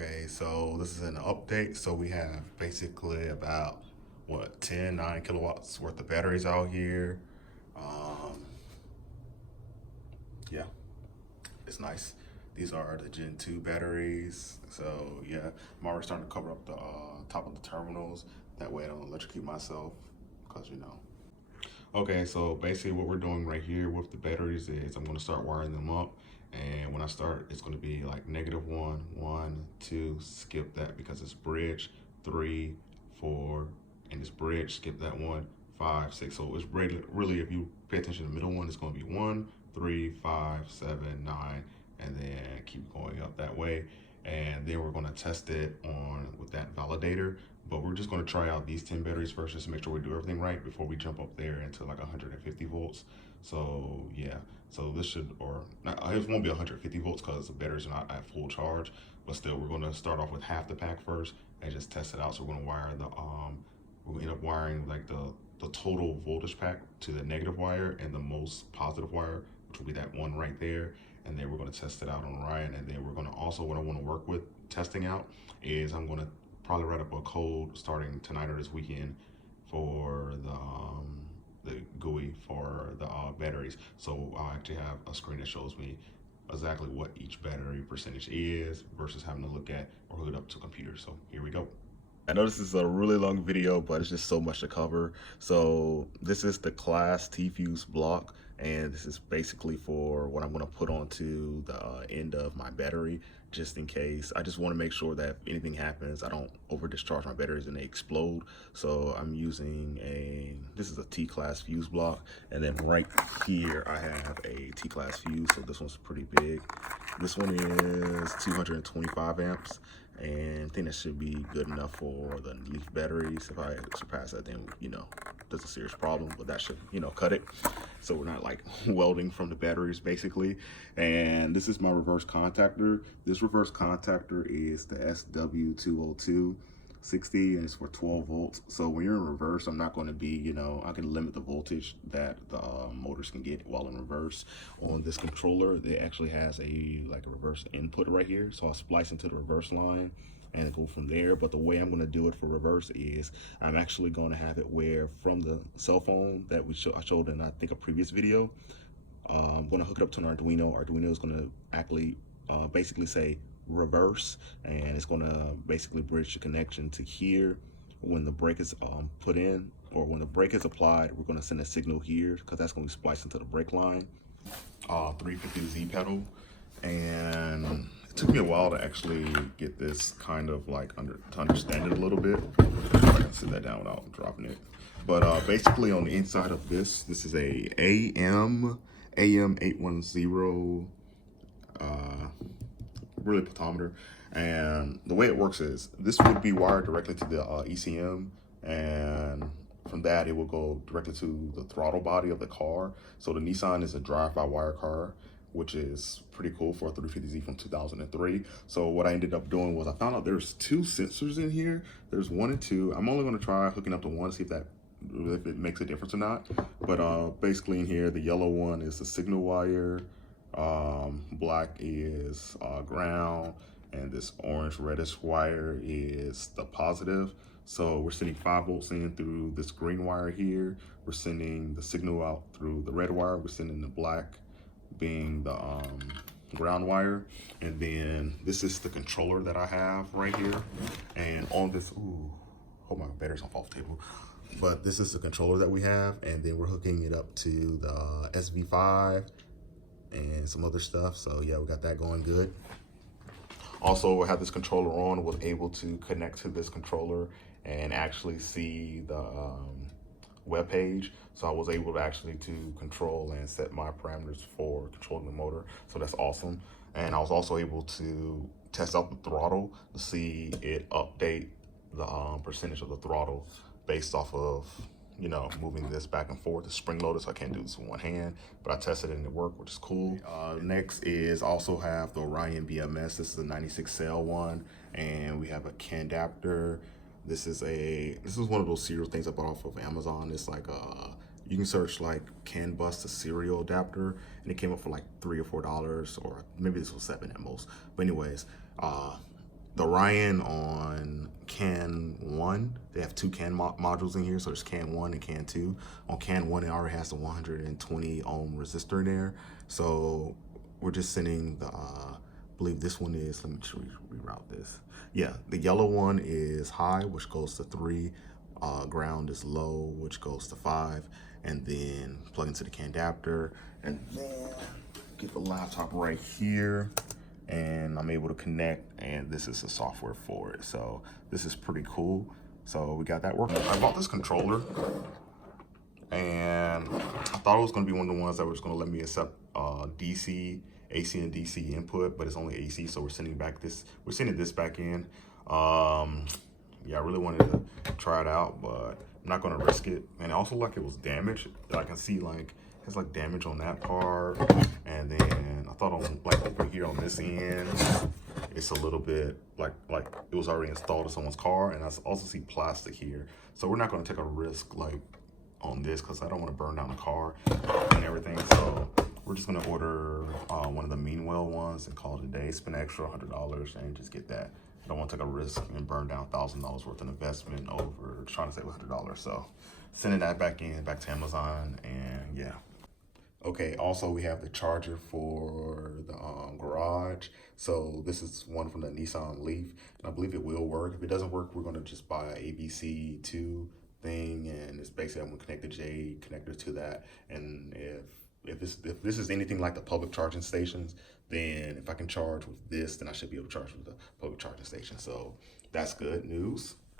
Okay, so this is an update. So we have basically about what 9 kilowatts worth of batteries out here. Um, yeah, it's nice. These are the Gen 2 batteries. So yeah, I'm already starting to cover up the top of the terminals. That way I don't electrocute myself, because you know. Okay, so basically what we're doing right here with the batteries is I'm gonna start wiring them up. And when I start, it's gonna be like -1, 1, 2, skip that because it's bridge, 3, 4, and it's bridge, skip that one, 5, 6. So it's really, if you pay attention to the middle one, it's gonna be 1, 3, 5, 7, 9, and then keep going up that way. And then we're gonna test it on with that validator, but we're just going to try out these 10 batteries first just to make sure we do everything right before we jump up there into like 150 volts. So yeah, so this should, or not, it won't be 150 volts because the batteries are not at full charge, but still we're going to start off with half the pack first and just test it out. So we're going to wire we're going to end up wiring like the total voltage pack to the negative wire and the most positive wire, which will be that one right there. And then we're going to test it out on Ryan. And then we're going to also, what I want to work with testing out is I'm going to probably write up a code starting tonight or this weekend for the GUI for the batteries. So I'll actually have a screen that shows me exactly what each battery percentage is versus having to look at or hook it up to a computer. So here we go. I know this is a really long video, but it's just so much to cover. So this is the class T-Fuse block, and this is basically for what I'm going to put onto the end of my battery, just in case. I just want to make sure that if anything happens, I don't over discharge my batteries and they explode. So I'm using this is a T-class fuse block, and then right here I have a T-class fuse. So this one's pretty big. This one is 225 amps. And I think that should be good enough for the Leaf batteries. If I surpass that, then, there's a serious problem, but that should, cut it. So we're not like welding from the batteries basically. And this is my reverse contactor. This reverse contactor is the SW202 60, and it's for 12 volts. So when you're in reverse, I'm not going to be, I can limit the voltage that the motors can get while in reverse. On this controller, it actually has a reverse input right here. So I'll splice into the reverse line and go from there. But the way I'm going to do it for reverse is I'm actually going to have it where from the cell phone that I showed in I think a previous video, I'm going to hook it up to an Arduino. Arduino is going to actually basically say reverse, and it's going to basically bridge the connection to here. When the brake is put in, or when the brake is applied, we're going to send a signal here because that's going to be spliced into the brake line. 350Z pedal, and it took me a while to actually get this kind of like to understand it a little bit. If I can sit that down without dropping it. But basically on the inside of this is a AM810 really potometer, and the way it works is this would be wired directly to the ECM, and from that it will go directly to the throttle body of the car. So the Nissan is a drive-by-wire car, which is pretty cool for a 350Z from 2003. So what I ended up doing was I found out there's two sensors in here. There's 1 and 2. I'm only going to try hooking up to 1 to see if it makes a difference or not. But basically in here, the yellow one is the signal wire, black is ground, and this orange reddish wire is the positive. So we're sending 5 volts in through this green wire here. We're sending the signal out through the red wire. We're sending the black being the ground wire. And then this is the controller that I have right here. And on this, hope my battery's on off table. But this is the controller that we have, and then we're hooking it up to the SV5 and some other stuff. So yeah, we got that going good. Also, I have this controller on, was able to connect to this controller and actually see the web page. So I was able to actually control and set my parameters for controlling the motor. So that's awesome. And I was also able to test out the throttle to see it update the percentage of the throttle based off of moving this back and forth. The spring loaded, so I can't do this with one hand, but I tested it and it worked, which is cool. Next is also have the Orion BMS. This is a 96 cell one, and we have a CAN adapter. This is one of those serial things I bought off of Amazon. It's like you can search like CAN bus to serial adapter, and it came up for like $3 or $4, or maybe this was $7 at most. But anyways, the Ryan on CAN 1, they have two CAN modules in here. So there's CAN 1 and CAN 2. On CAN 1, it already has the 120 ohm resistor there. So we're just sending the, I believe this one is, let me reroute this. Yeah, the yellow one is high, which goes to 3. Ground is low, which goes to 5. And then plug into the CAN adapter. And then get the laptop right here. And I'm able to connect, and this is the software for it. So this is pretty cool. So we got that working. I bought this controller, and I thought it was gonna be one of the ones that was gonna let me accept DC, AC and DC input, but it's only AC, so we're sending this back in. Yeah, I really wanted to try it out, but I'm not gonna risk it. And also, like, it was damaged. I can see like it's like damage on that part, and then I thought on like over here on this end, it's a little bit like it was already installed in someone's car, and I also see plastic here. So we're not going to take a risk like on this because I don't want to burn down the car and everything. So we're just going to order one of the Meanwell ones and call it a day. Spend an extra $100 and just get that. I don't want to take a risk and burn down $1,000 worth of investment over trying to save $100. So sending that back to Amazon, and yeah. Okay, also we have the charger for the garage. So this is one from the Nissan Leaf, and I believe it will work. If it doesn't work, we're gonna just buy an ABC2 thing, and it's basically I'm gonna connect the J connector to that. And if this is anything like the public charging stations, then if I can charge with this, then I should be able to charge with the public charging station. So that's good news.